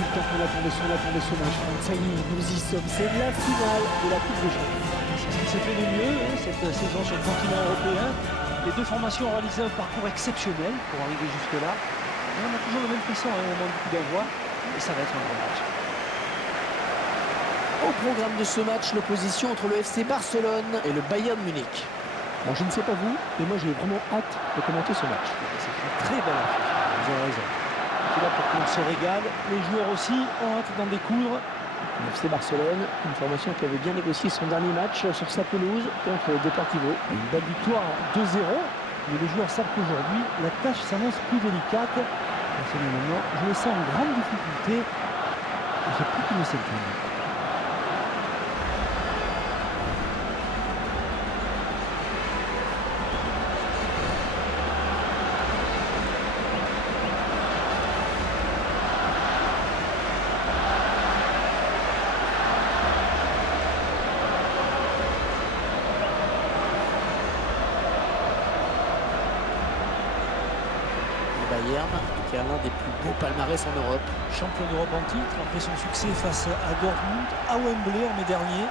depuis le temps qu'on attendait ce match. Ça y est, nous y sommes. C'est la finale de la Coupe des Champions. C'est ce qui s'est fait de mieux cette saison sur le continent européen. Les deux formations ont réalisé un parcours exceptionnel pour arriver jusque-là. Et on a toujours le même frisson au moment du coup d'envoi. Et ça va être un grand match. Au programme de ce match, l'opposition entre le FC Barcelone et le Bayern Munich. Bon, je ne sais pas vous, mais moi j'ai vraiment hâte de commenter ce match. C'est une très belle affiche, vous avez raison. C'est là pour qu'on se régale. Les joueurs aussi ont hâte d'en découdre. Le FC Barcelone, une formation qui avait bien négocié son dernier match sur sa pelouse contre le Deportivo. Une belle victoire 2-0, mais les joueurs savent qu'aujourd'hui, la tâche s'annonce plus délicate. Personnellement, je les sens en grande difficulté. Et j'ai plus qu'une seule crainte. Bayern, qui a l'un des plus beaux palmarès en Europe. Champion d'Europe en titre, après son succès face à Dortmund, à Wembley en mai dernier.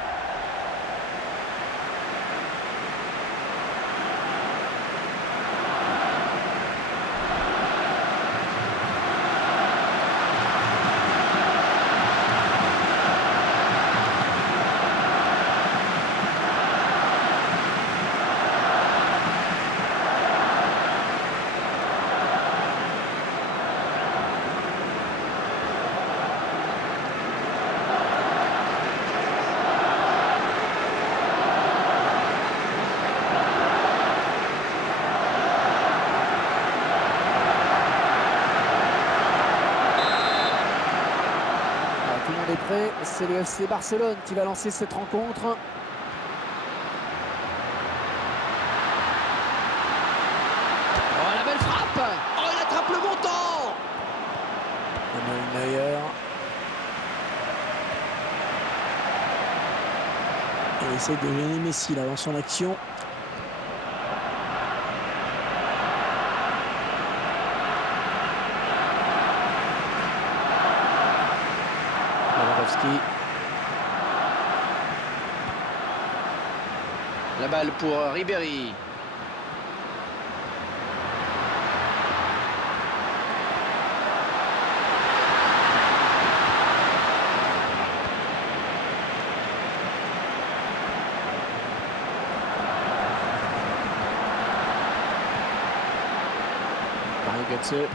Est prêt, c'est le FC Barcelone qui va lancer cette rencontre. Oh, la belle frappe! Oh, il attrape le montant! Manuel Neuer. Il essaie de gêner Messi là dans son action. La balle pour Ribéry. Mario Götze.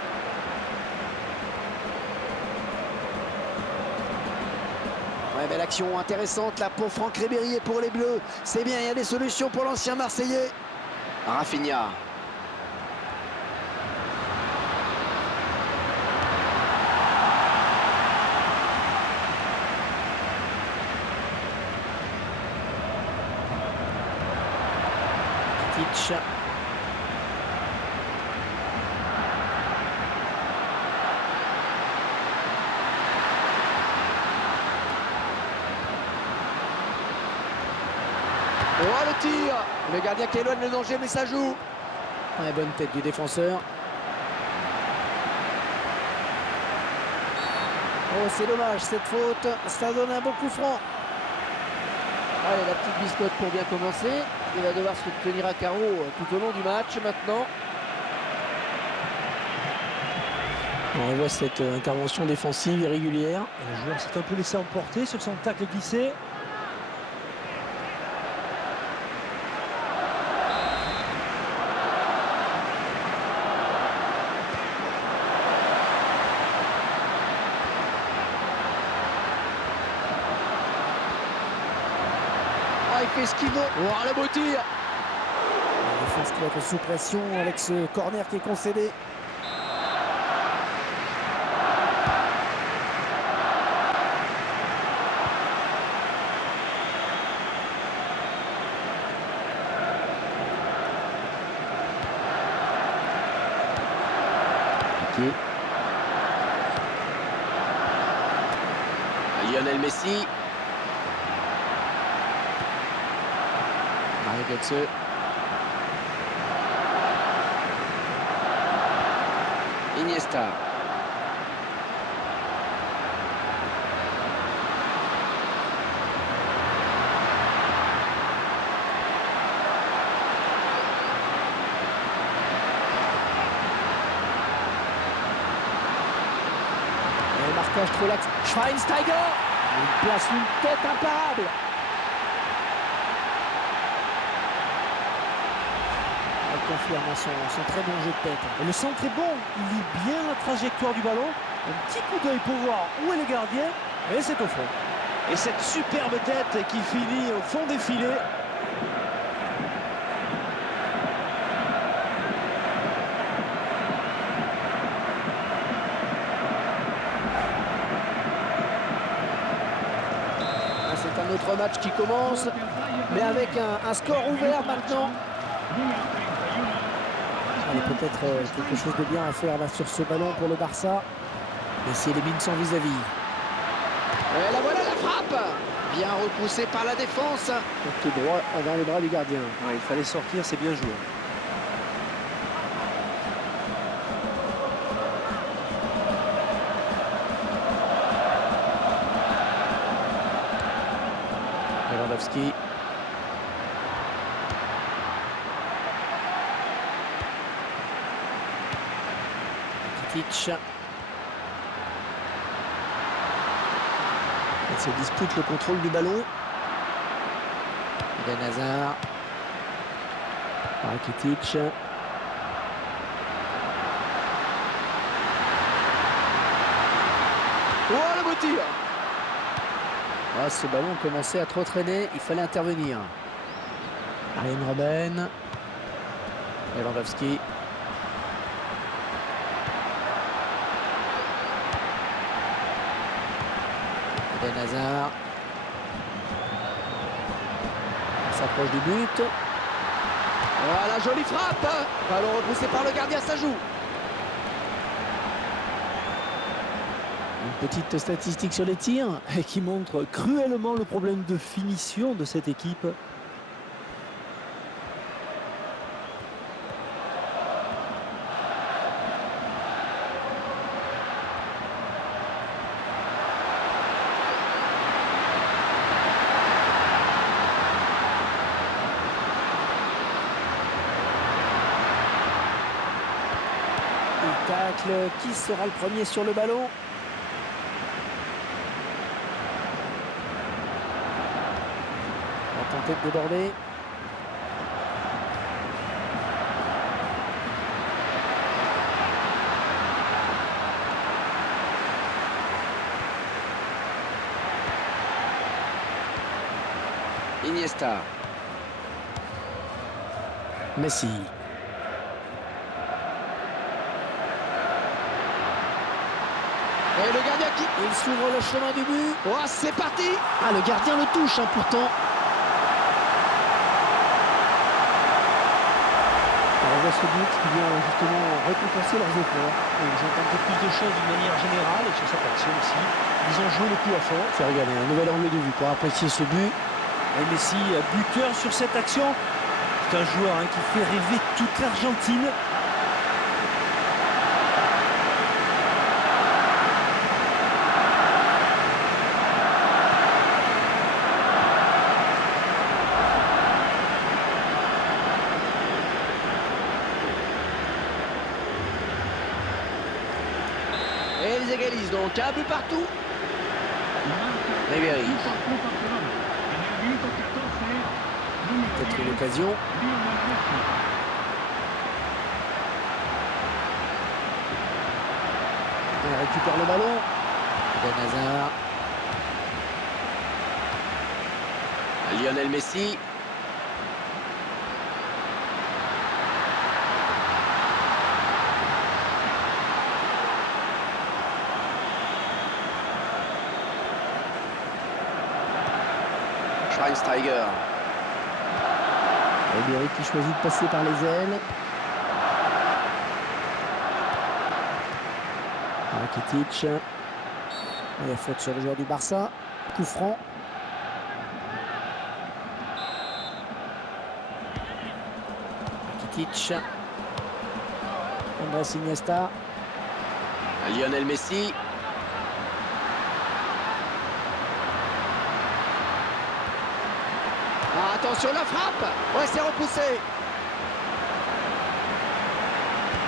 Ouais, belle action intéressante là pour Franck Ribéry et pour les Bleus. C'est bien, il y a des solutions pour l'ancien Marseillais. Rafinha. Kitic. Oh, le tir! Le gardien qui éloigne le danger, mais ça joue. Ouais, bonne tête du défenseur. Oh, c'est dommage, cette faute. Ça donne un bon coup franc. Allez, la petite biscotte pour bien commencer. Il va devoir se tenir à carreau tout au long du match maintenant. On revoit cette intervention défensive irrégulière. Et le joueur s'est un peu laissé emporter sur son tacle glissé. Il fait ce qu'il veut. Oh, le beau tir. La défense qui va être sous pression avec ce corner qui est concédé. Lionel Messi. Mario Götze. Iniesta. marquage trop lax. Schweinsteiger, il place une tête imparable. Il confirme son très bon jeu de tête. Et le centre est bon, il lit bien la trajectoire du ballon. Un petit coup d'œil pour voir où est le gardien, et c'est au fond. Et cette superbe tête qui finit au fond des filets. C'est un autre match qui commence, mais avec un score ouvert maintenant. Peut-être quelque chose de bien à faire là sur ce ballon pour le Barça. Messi élimine son vis-à-vis. Et la voilà la frappe. Bien repoussé par la défense. Tout droit dans les bras du gardien. Ouais, il fallait sortir, c'est bien joué. Lewandowski. Rakitic. Il se dispute le contrôle du ballon. Eden Hazard. Rakitic. Oh, le beau tir! Ah, ce ballon commençait à trop traîner, il fallait intervenir. Arjen Robben. Lewandowski. Eden Hazard. On s'approche du but. Voilà, jolie frappe. Ballon repoussé par le gardien, ça joue. Une petite statistique sur les tirs. Et qui montre cruellement le problème de finition de cette équipe. Il tacle. Qui sera le premier sur le ballon? On va tenter de déborder. Iniesta. Messi. Et le gardien qui... Il s'ouvre le chemin du but. Oh, c'est parti. Ah, le gardien le touche, hein, pourtant. On voit ce but qui vient justement récompenser leurs efforts. Et ils ont tenté plus de choses d'une manière générale et sur cette action aussi. Ils ont joué le coup à fond. C'est regardez, un nouvel angle de vue pour apprécier ce but. Et Messi, buteur sur cette action. C'est un joueur qui fait rêver toute l'Argentine. Et ils égalisent donc un but partout. Ribéry. Peut-être une occasion. On récupère le ballon. Eden Hazard. Lionel Messi. Schweinsteiger. Ribéry qui choisit de passer par les ailes. Rakitic. Il y a faute sur le joueur du Barça. Coup franc. Rakitic. Andrés Iniesta. Lionel Messi. Ah, attention la frappe. Ouais, c'est repoussé.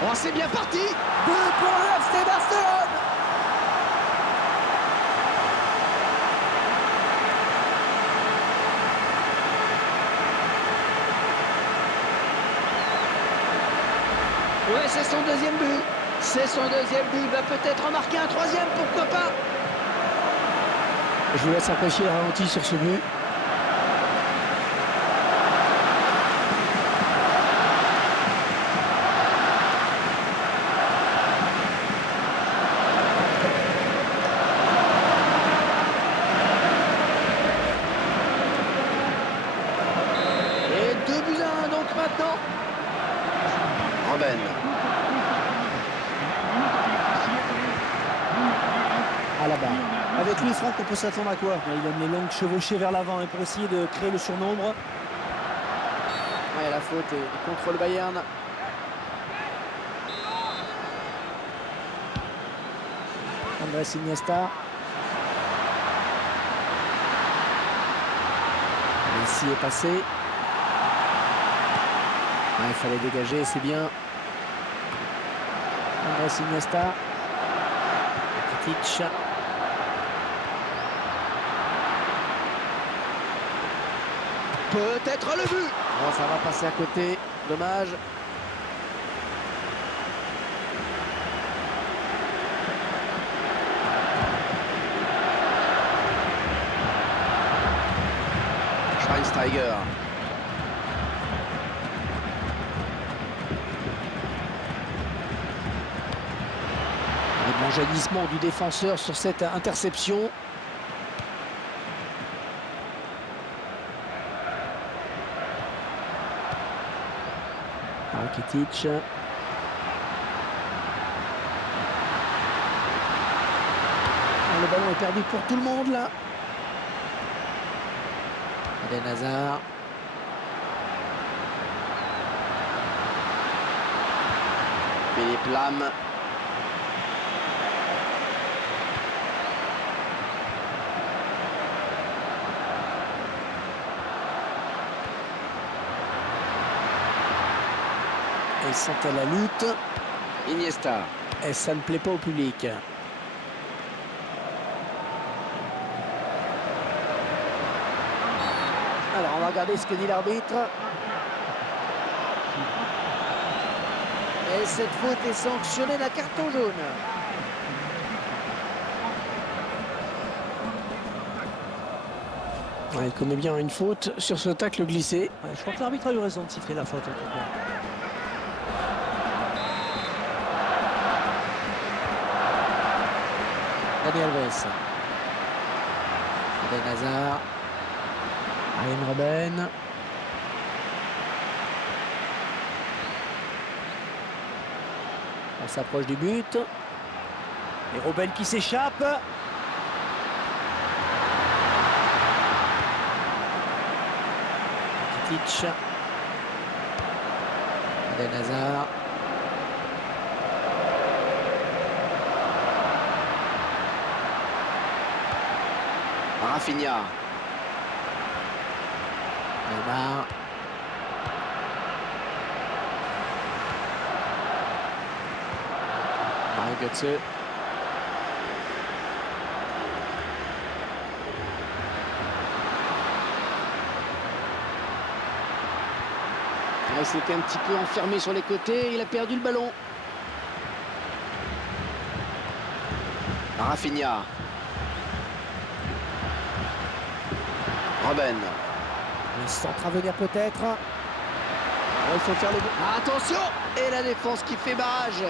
Oh, c'est bien parti. But pour le FC Barcelone. Ouais, c'est son deuxième but. C'est son deuxième but. Il va peut-être en marquer un troisième, pourquoi pas? Je vous laisse apprécier le ralenti sur ce but. Et 2-1 donc maintenant. Robben. À la barre. Avec lui, Franck, on peut s'attendre à quoi? Il aime les longues chevauchées vers l'avant pour essayer de créer le surnombre. Ouais, la faute est contre le Bayern. Andrés Iniesta. Messi est passé. Ouais, il fallait dégager, c'est bien. Andrés Iniesta. Rakitic. Peut-être le but. Oh, ça va passer à côté. Dommage. Schweinsteiger. Et l'enjaillissement du défenseur sur cette interception. Rakitic. Le ballon est perdu pour tout le monde là. Eden Hazard. Philippe Lahm. Ils sont à la lutte. Iniesta. Et ça ne plaît pas au public. Alors on va regarder ce que dit l'arbitre. Et cette faute est sanctionnée d'un carton jaune. Ouais, il commet bien une faute sur ce tacle glissé. Ouais, je crois que l'arbitre a eu raison de siffler la faute en tout cas. Dani Alves. Eden Hazard. Arjen Robben. On s'approche du but. Et Robben qui s'échappe. Rakitic. Eden Hazard. Rafinha. Neymar. Mario Götze. Il s'était un petit peu enfermé sur les côtés, il a perdu le ballon. Rafinha. Robben. Le centre à venir peut-être. Il faut faire le bon. Attention. Et la défense qui fait barrage.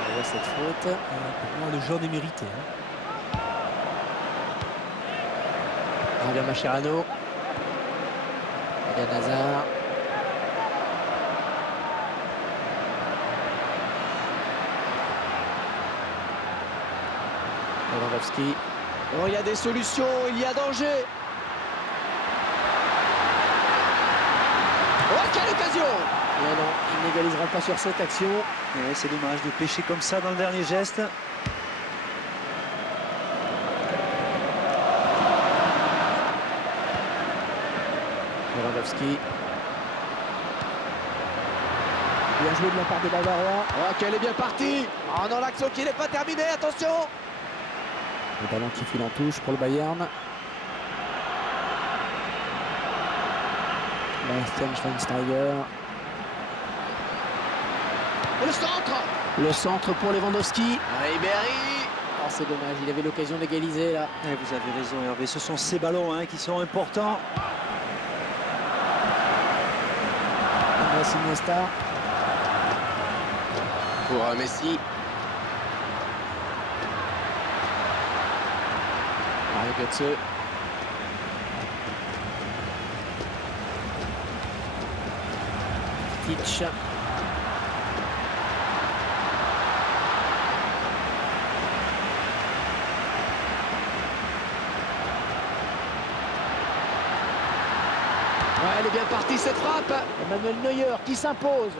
On voit cette faute. Pour moi, le jaune est mérité. Javier Mascherano. Eden Hazard. Lewandowski. Oh, il y a des solutions, il y a danger. Oh, quelle occasion! Mais non, ils n'égaliseront pas sur cette action. Et c'est dommage de pêcher comme ça dans le dernier geste. Lewandowski. Bien joué de la part des Bavarois. Oh, qu'elle est bien partie. Oh non, l'action qui n'est pas terminée, attention. Le ballon qui file en touche pour le Bayern. Bastian Schweinsteiger. Et le centre pour Lewandowski. Ribéry. Oh, c'est dommage, il avait l'occasion d'égaliser là. Et vous avez raison Hervé, ce sont ces ballons qui sont importants. Andrés Iniesta. Pour Messi. Mario Götze. Titch. Ouais, elle est bien partie cette frappe. Emmanuel Neuer qui s'impose.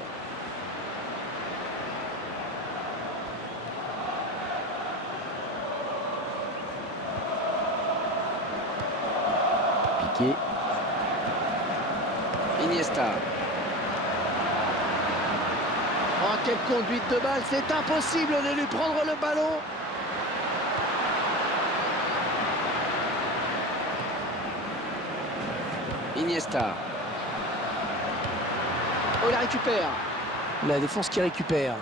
Piqué. Iniesta. Oh, quelle conduite de balle. C'est impossible de lui prendre le ballon. Iniesta. Oh, il la récupère. La défense qui récupère.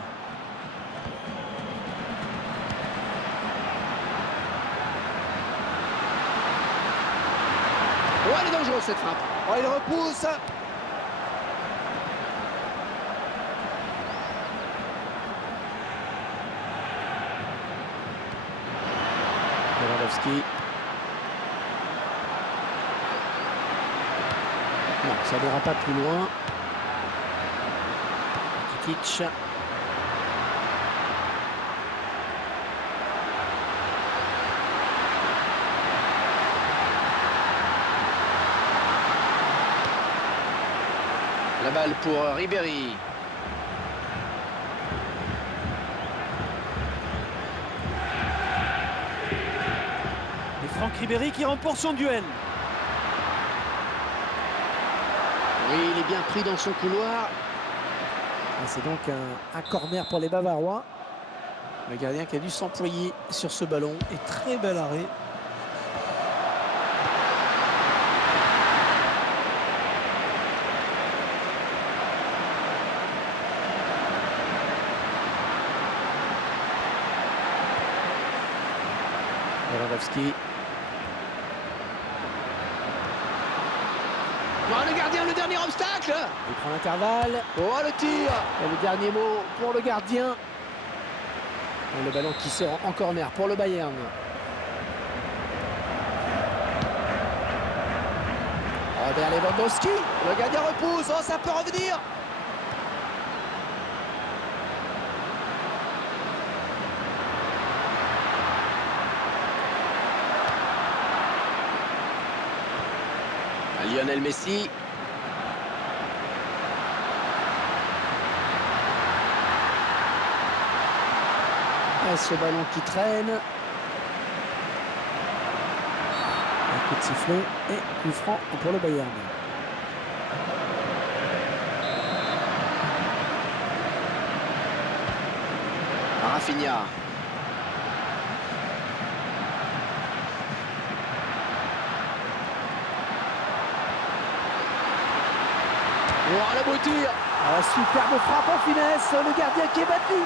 Oh, elle est dangereuse cette frappe. Oh, il repousse. Lewandowski. Non, ça n'ira pas plus loin. Kitic. La balle pour Ribéry. Et Franck Ribéry qui remporte son duel. Oui, il est bien pris dans son couloir. C'est donc un corner pour les Bavarois. Le gardien qui a dû s'employer sur ce ballon. Et très bel arrêt. Lewandowski. Oh, le gardien, le dernier obstacle. Il prend l'intervalle. Oh, le tir. Et le dernier mot pour le gardien. Et le ballon qui sort en corner pour le Bayern. Robert Lewandowski. Le gardien repousse. Oh, ça peut revenir. Lionel Messi. Et ce ballon qui traîne. Un coup de sifflet et coup franc pour le Bayern. Rafinha. Oh, la beau tir. Ah, superbe frappe en finesse, le gardien qui est battu.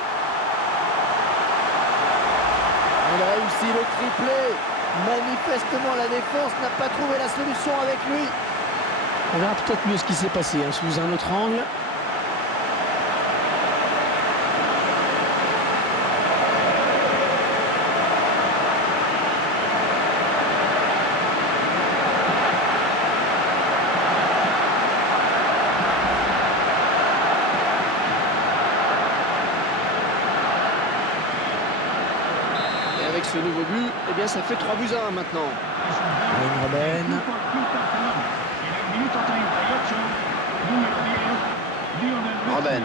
Il réussit le triplé. Manifestement, la défense n'a pas trouvé la solution avec lui. On verra peut-être mieux ce qui s'est passé sous un autre angle. Avec ce nouveau but, eh bien ça fait 3-1 maintenant. Robben. Robben.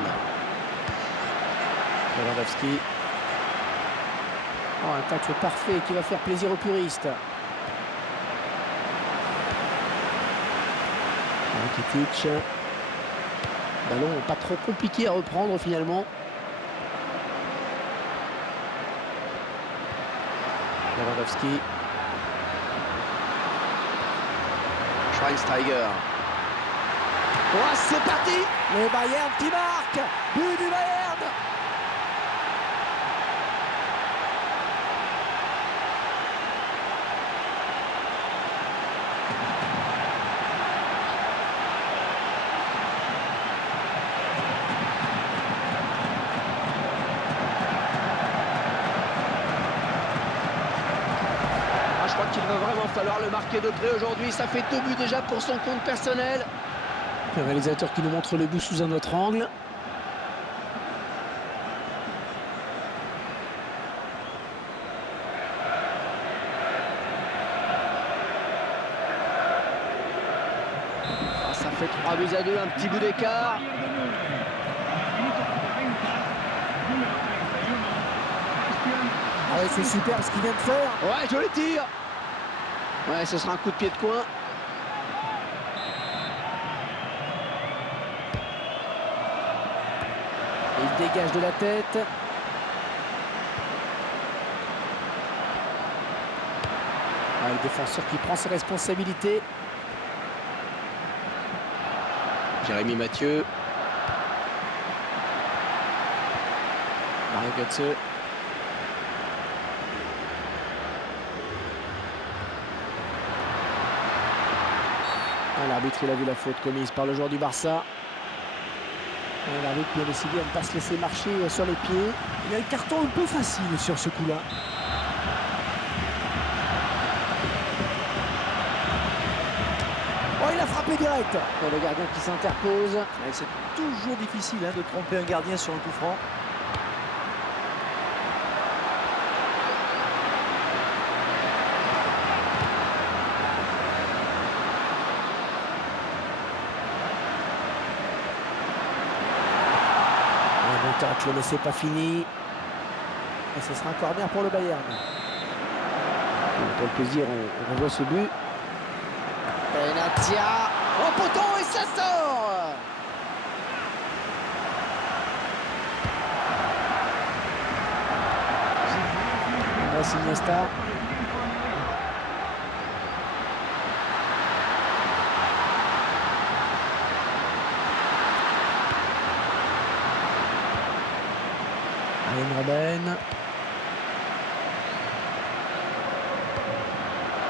Lewandowski. Oh, un tacle parfait qui va faire plaisir aux puristes. Kitic. Ballon pas trop compliqué à reprendre finalement. Lewandowski. Schweinsteiger. Oh, c'est parti. Le Bayern qui marque. But du Bayern. Je crois qu'il va vraiment falloir le marquer de près aujourd'hui. Ça fait 2 buts déjà pour son compte personnel. Le réalisateur qui nous montre le but sous un autre angle. Ah, ça fait 3 buts à 2, un petit bout d'écart. Ah ouais, c'est super ce qu'il vient de faire. Ouais, joli tir. Ouais, ce sera un coup de pied de coin. Il dégage de la tête. Ah, le défenseur qui prend ses responsabilités. Jérémy Mathieu. Mario Götze. Ah, l'arbitre il a vu la faute commise par le joueur du Barça. L'arbitre qui a décidé de ne pas se laisser marcher sur les pieds. Il a le carton un peu facile sur ce coup-là. Oh, il a frappé direct. Et le gardien qui s'interpose. C'est toujours difficile de tromper un gardien sur un coup franc. Le mais c'est pas fini. Et ce sera un corner pour le Bayern. Pour le plaisir, on revoit ce but. Benatia. Au poteau et ça sort. C'est Iniesta. Arjen Robben.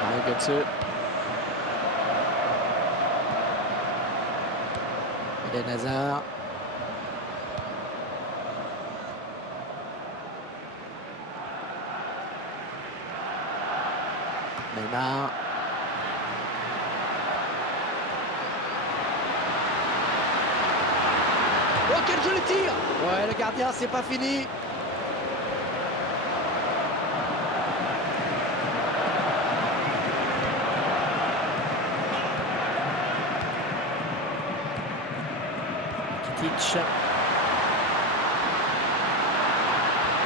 Mario Götze. Eden Hazard. Neymar. Oh, quel joli tir. Ouais, le gardien, c'est pas fini. Kitic.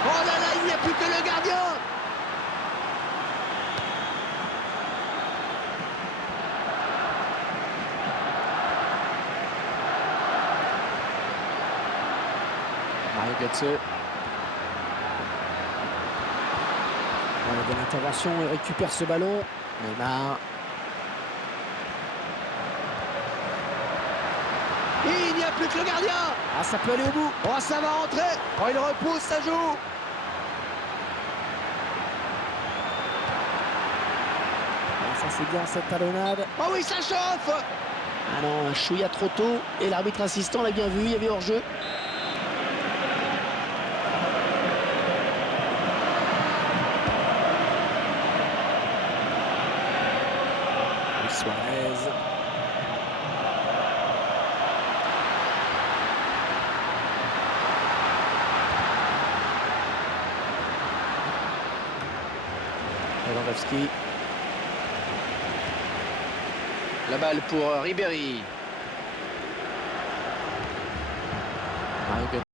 Oh là là, il n'y a plus que le gardien. Mario Götze. Voilà, bonne intervention, il récupère ce ballon. Neymar. Et il n'y a plus que le gardien. Ah, ça peut aller au bout. Oh, ça va rentrer. Oh, il repousse, ça joue. Ah, ça c'est bien cette talonnade. Oh oui, ça chauffe. Ah non, un chouïa trop tôt. Et l'arbitre assistant l'a bien vu, il y avait hors-jeu. Suarez. Lewandowski. La balle pour Ribéry.